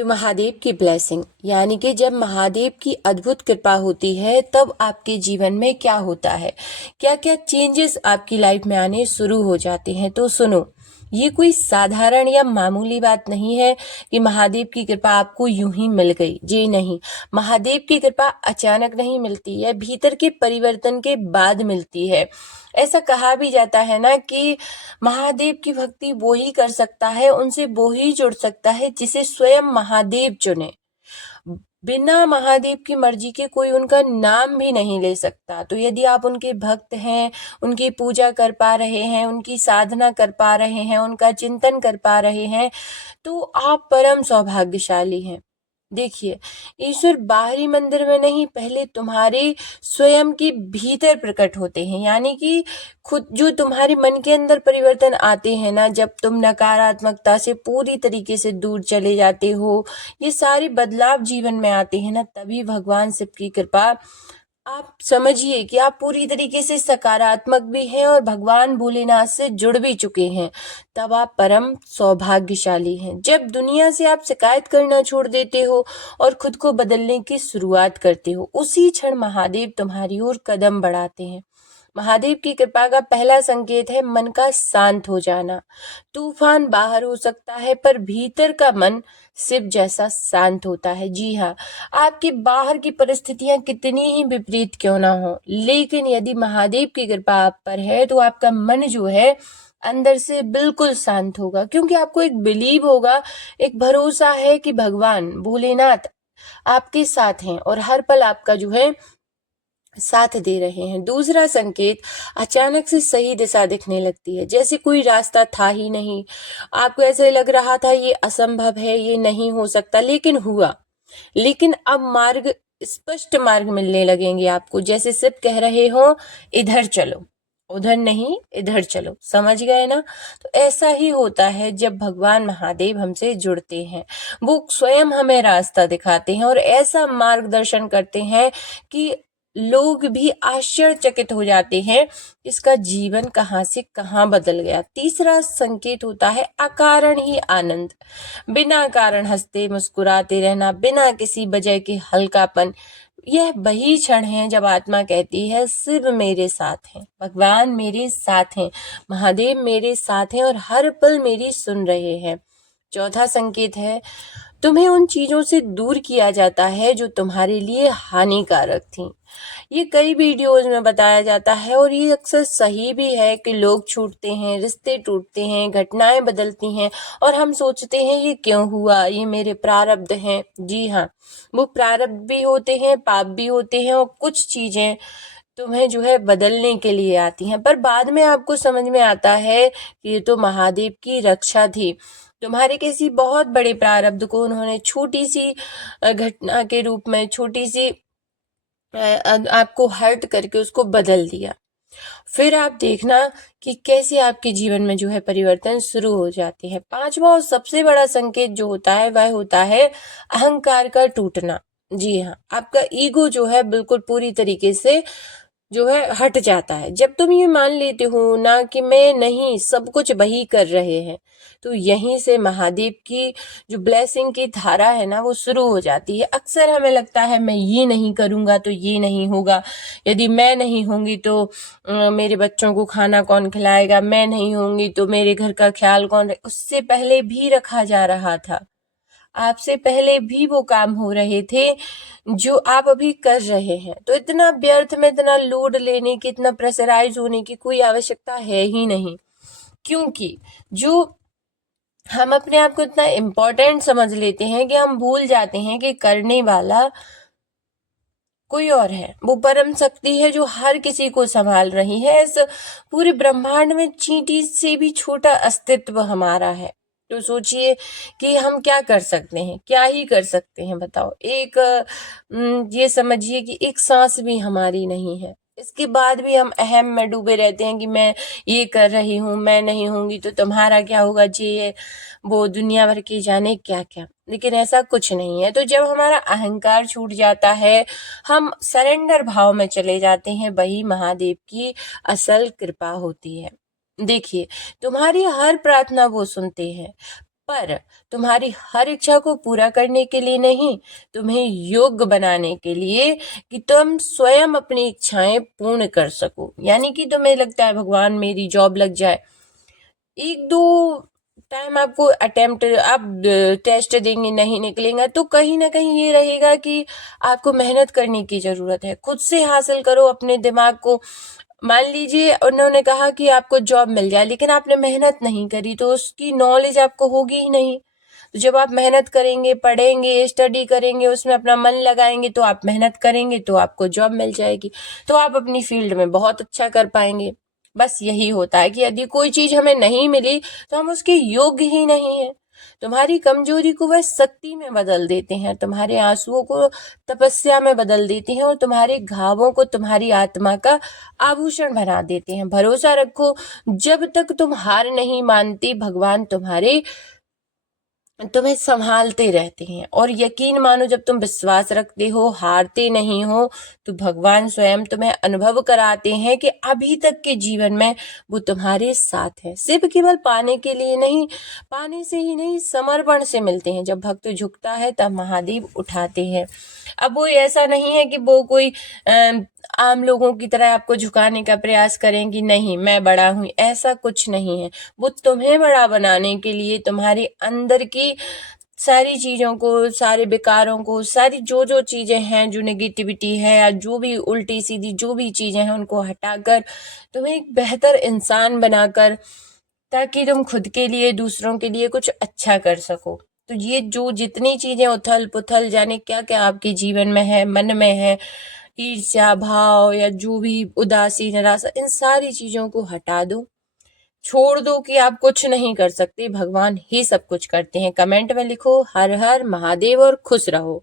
तो महादेव की ब्लेसिंग यानी कि जब महादेव की अद्भुत कृपा होती है तब आपके जीवन में क्या होता है, क्या क्या चेंजेस आपकी लाइफ में आने शुरू हो जाते हैं। तो सुनो, ये कोई साधारण या मामूली बात नहीं है कि महादेव की कृपा आपको यूं ही मिल गई। जी नहीं, महादेव की कृपा अचानक नहीं मिलती है, भीतर के परिवर्तन के बाद मिलती है। ऐसा कहा भी जाता है ना कि महादेव की भक्ति वो ही कर सकता है, उनसे वो ही जुड़ सकता है जिसे स्वयं महादेव चुने। बिना महादेव की मर्जी के कोई उनका नाम भी नहीं ले सकता। तो यदि आप उनके भक्त हैं, उनकी पूजा कर पा रहे हैं, उनकी साधना कर पा रहे हैं, उनका चिंतन कर पा रहे हैं, तो आप परम सौभाग्यशाली हैं। देखिए, ईश्वर बाहरी मंदिर में नहीं, पहले तुम्हारे स्वयं के भीतर प्रकट होते हैं। यानी कि खुद जो तुम्हारे मन के अंदर परिवर्तन आते हैं ना, जब तुम नकारात्मकता से पूरी तरीके से दूर चले जाते हो, ये सारे बदलाव जीवन में आते हैं ना, तभी भगवान शिव की कृपा, आप समझिए कि आप पूरी तरीके से सकारात्मक भी हैं और भगवान भोलेनाथ से जुड़ भी चुके हैं, तब आप परम सौभाग्यशाली हैं। जब दुनिया से आप शिकायत करना छोड़ देते हो और खुद को बदलने की शुरुआत करते हो, उसी क्षण महादेव तुम्हारी ओर कदम बढ़ाते हैं। महादेव की कृपा का पहला संकेत है मन का शांत हो जाना। तूफान बाहर हो सकता है पर भीतर का मन शिव जैसा शांत होता है। जी हाँ, आपकी बाहर की परिस्थितियां कितनी ही विपरीत क्यों ना हो, लेकिन यदि महादेव की कृपा आप पर है तो आपका मन जो है अंदर से बिल्कुल शांत होगा, क्योंकि आपको एक बिलीव होगा, एक भरोसा है कि भगवान भोलेनाथ आपके साथ हैं और हर पल आपका जो है साथ दे रहे हैं। दूसरा संकेत, अचानक से सही दिशा दिखने लगती है, जैसे कोई रास्ता था ही नहीं। आपको ऐसे लग रहा था ये असंभव है, ये नहीं हो सकता, लेकिन हुआ। लेकिन अब मार्ग, स्पष्ट मार्ग मिलने लगेंगे आपको, जैसे सिर्फ कह रहे हो इधर चलो, उधर नहीं इधर चलो। समझ गए ना? तो ऐसा ही होता है जब भगवान महादेव हमसे जुड़ते हैं। वो स्वयं हमें रास्ता दिखाते हैं और ऐसा मार्गदर्शन करते हैं कि लोग भी आश्चर्यचकित हो जाते हैं, इसका जीवन कहाँ से कहाँ बदल गया। तीसरा संकेत होता है अकारण ही आनंद। बिना कारण हंसते मुस्कुराते रहना, बिना किसी वजह के हल्कापन, यह वही क्षण है जब आत्मा कहती है शिव मेरे साथ हैं, भगवान मेरे साथ हैं, महादेव मेरे साथ हैं और हर पल मेरी सुन रहे हैं। चौथा संकेत है, तुम्हें उन चीजों से दूर किया जाता है जो तुम्हारे लिए हानिकारक थी। ये कई वीडियोज में बताया जाता है और ये अक्सर सही भी है कि लोग छूटते हैं, रिश्ते टूटते हैं, घटनाएं बदलती हैं और हम सोचते हैं ये क्यों हुआ, ये मेरे प्रारब्ध हैं। जी हाँ, वो प्रारब्ध भी होते हैं, पाप भी होते हैं और कुछ चीजें तुम्हें जो है बदलने के लिए आती हैं, पर बाद में आपको समझ में आता है कि ये तो महादेव की रक्षा थी। तुम्हारे किसी बहुत बड़े प्रारब्ध को उन्होंने छोटी सी घटना के रूप में, छोटी सी आपको हर्ट करके उसको बदल दिया। फिर आप देखना कि कैसे आपके जीवन में जो है परिवर्तन शुरू हो जाते हैं। पांचवा और सबसे बड़ा संकेत जो होता है वह होता है अहंकार का टूटना। जी हाँ, आपका ईगो जो है बिल्कुल पूरी तरीके से जो है हट जाता है। जब तुम ये मान लेते हो ना कि मैं नहीं, सब कुछ वही कर रहे हैं, तो यहीं से महादेव की जो ब्लेसिंग की धारा है ना वो शुरू हो जाती है। अक्सर हमें लगता है मैं ये नहीं करूँगा तो ये नहीं होगा, यदि मैं नहीं होंगी तो मेरे बच्चों को खाना कौन खिलाएगा, मैं नहीं होंगी तो मेरे घर का ख्याल कौन रहे। उससे पहले भी रखा जा रहा था, आपसे पहले भी वो काम हो रहे थे जो आप अभी कर रहे हैं। तो इतना व्यर्थ में इतना लोड लेने की, इतना प्रेशराइज होने की कोई आवश्यकता है ही नहीं, क्योंकि जो हम अपने आप को इतना इम्पोर्टेंट समझ लेते हैं कि हम भूल जाते हैं कि करने वाला कोई और है। वो परम शक्ति है जो हर किसी को संभाल रही है। इस पूरे ब्रह्मांड में चींटी से भी छोटा अस्तित्व हमारा है। तो सोचिए कि हम क्या कर सकते हैं, क्या ही कर सकते हैं बताओ। एक ये समझिए कि एक सांस भी हमारी नहीं है, इसके बाद भी हम अहम में डूबे रहते हैं कि मैं ये कर रही हूँ, मैं नहीं होंगी तो तुम्हारा क्या होगा, जी वो दुनिया भर की जाने क्या क्या। लेकिन ऐसा कुछ नहीं है। तो जब हमारा अहंकार छूट जाता है, हम सरेंडर भाव में चले जाते हैं, वही महादेव की असल कृपा होती है। देखिए, तुम्हारी हर प्रार्थना वो सुनते हैं, पर तुम्हारी हर इच्छा को पूरा करने के लिए नहीं, तुम्हें योग्य बनाने के लिए कि तुम स्वयं अपनी इच्छाएं पूर्ण कर सको। यानी कि तुम्हें लगता है भगवान मेरी जॉब लग जाए, एक दो टाइम आपको अटेम्प्ट, आप टेस्ट देंगे नहीं निकलेगा, तो कहीं ना कहीं ये रहेगा कि आपको मेहनत करने की जरूरत है। खुद से हासिल करो अपने दिमाग को। मान लीजिए उन्होंने कहा कि आपको जॉब मिल जाए, लेकिन आपने मेहनत नहीं करी तो उसकी नॉलेज आपको होगी ही नहीं। तो जब आप मेहनत करेंगे, पढ़ेंगे, स्टडी करेंगे, उसमें अपना मन लगाएंगे, तो आप मेहनत करेंगे तो आपको जॉब मिल जाएगी, तो आप अपनी फील्ड में बहुत अच्छा कर पाएंगे। बस यही होता है कि यदि कोई चीज हमें नहीं मिली तो हम उसके योग्य ही नहीं है। तुम्हारी कमजोरी को वह शक्ति में बदल देते हैं, तुम्हारे आंसुओं को तपस्या में बदल देते हैं और तुम्हारे घावों को तुम्हारी आत्मा का आभूषण बना देते हैं। भरोसा रखो, जब तक तुम हार नहीं मानती, भगवान तुम्हें संभालते रहते हैं। और यकीन मानो, जब तुम विश्वास रखते हो, हारते नहीं हो, तो भगवान स्वयं तुम्हें अनुभव कराते हैं कि अभी तक के जीवन में वो तुम्हारे साथ है। सिर्फ केवल पाने के लिए नहीं, पाने से ही नहीं, समर्पण से मिलते हैं। जब भक्त झुकता है तब महादेव उठाते हैं। अब वो ऐसा नहीं है कि वो कोई आम लोगों की तरह आपको झुकाने का प्रयास करेंगी, नहीं मैं बड़ा हूं, ऐसा कुछ नहीं है। वो तुम्हें बड़ा बनाने के लिए तुम्हारे अंदर की सारी चीजों को, सारे विकारों को, सारी जो जो चीजें हैं, जो नेगेटिविटी है या जो भी उल्टी सीधी जो भी चीजें हैं, उनको हटाकर तुम्हें एक बेहतर इंसान बनाकर, ताकि तुम खुद के लिए, दूसरों के लिए कुछ अच्छा कर सको। तो ये जो जितनी चीजें उथल पुथल जाने क्या क्या आपके जीवन में है, मन में है, ईर्ष्या भाव या जो भी उदासी निराशा, इन सारी चीजों को हटा दो, छोड़ दो कि आप कुछ नहीं कर सकते, भगवान ही सब कुछ करते हैं। कमेंट में लिखो हर हर महादेव और खुश रहो।